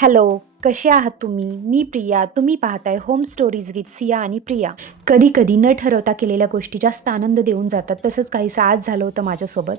Hello, कसे आहात तुम्ही? मी प्रिया. तुम्ही पाहताय होम स्टोरीज विथ सिया आणि प्रिया. कधी-कधी न ठरवता केलेल्या गोष्टी जास्त आनंद देऊन जातात. तसंच काहीसं आज झालं होतं माझ्यासोबत.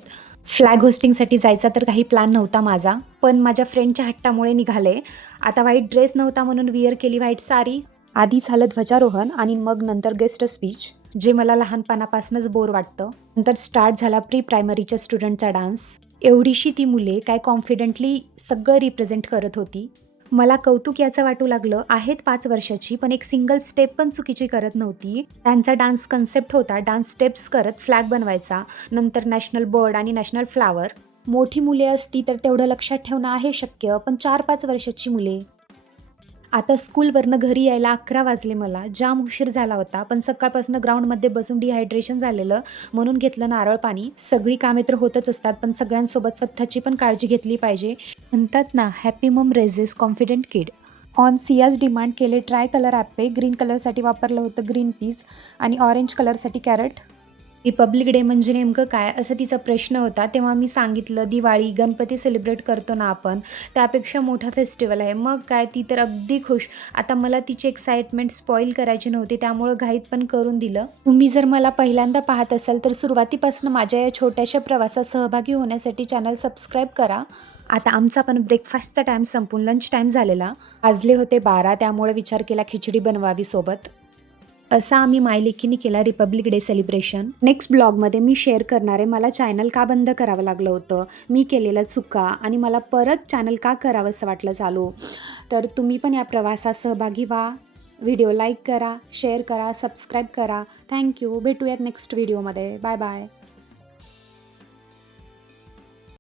फ्लॅग होस्टिंगसाठी जायचा तर काही प्लॅन नव्हता माझा, पण माझ्या फ्रेंडच्या हट्टामुळे निघाले. आता व्हाईट ड्रेस नव्हता म्हणून विअर केली व्हाईट साडी. आधी झालं ध्वजारोहण आणि मग नंतर गेस्ट स्पीच, जे मला लहानपणापासूनच बोर वाटतं. नंतर स्टार्ट झाला प्री प्रायमरीच्या स्टुडंटचा डान्स. एवढीशी ती मुले काय कॉन्फिडेंटली सगळं रिप्रेझेंट करत होती. मला कौतुक याचं वाटू लागलं, आहेत 5 वर्षाची, पण एक सिंगल स्टेप पण चुकीची करत नव्हती. त्यांचा डान्स कन्सेप्ट होता, डान्स स्टेप्स करत फ्लॅग बनवायचा, नंतर नॅशनल बर्ड आणि नॅशनल फ्लॉवर. मोठी मुले असती तर तेवढं लक्षात ठेवणं आहे शक्य, पण 4-5 वर्षाची मुले. आता स्कूलवरनं घरी यायला 11 वाजले मला. जाम उशीर झाला होता, पण सकाळपासून ग्राउंडमध्ये बसून डिहायड्रेशन झालेलं, म्हणून घेतलं नारळ पाणी. सगळी कामे तर होतच असतात, पण सगळ्यांसोबत स्वतःची पण काळजी घेतली पाहिजे. म्हणतात ना, happy mum raises confident kid. On सियाज डिमांड केले ट्राय कलर ॲपे. ग्रीन कलरसाठी वापरलं होतं ग्रीन पीस आणि ऑरेंज कलरसाठी कॅरट. रिपब्लिक डे म्हणजे नेमकं काय, असं तिचा प्रश्न होता. तेव्हा मी सांगितलं, दिवाळी, गणपती सेलिब्रेट करतो ना आपण, त्यापेक्षा मोठा फेस्टिवल आहे. मग काय, ती तर अगदी खुश. आता मला तिची एक्साइटमेंट स्पॉईल करायची नव्हती, त्यामुळं घाईत पण करून दिलं. तुम्ही जर मला पहिल्यांदा पाहत असाल तर सुरुवातीपासून माझ्या या छोट्याशा प्रवासात सहभागी होण्यासाठी चॅनल सबस्क्राईब करा. आता आमचा पण ब्रेकफास्टचा टाईम संपून लंच टाईम झालेला. वाजले होते 12, त्यामुळे विचार केला खिचडी बनवावी सोबत. असा आम्ही मायलेकीने केला रिपब्लिक डे सेलिब्रेशन. नेक्स्ट ब्लॉगमध्ये मी शेअर करणार आहे मला चॅनल का बंद करावं लागलं होतं, मी केलेल्या चुका आणि मला परत चॅनल का करावंसं वाटलं चालू. तर तुम्ही पण या प्रवासात सहभागी व्हा. व्हिडिओ लाईक करा, शेअर करा, सबस्क्राईब करा. थँक्यू. भेटूयात नेक्स्ट व्हिडिओमध्ये. Bye bye.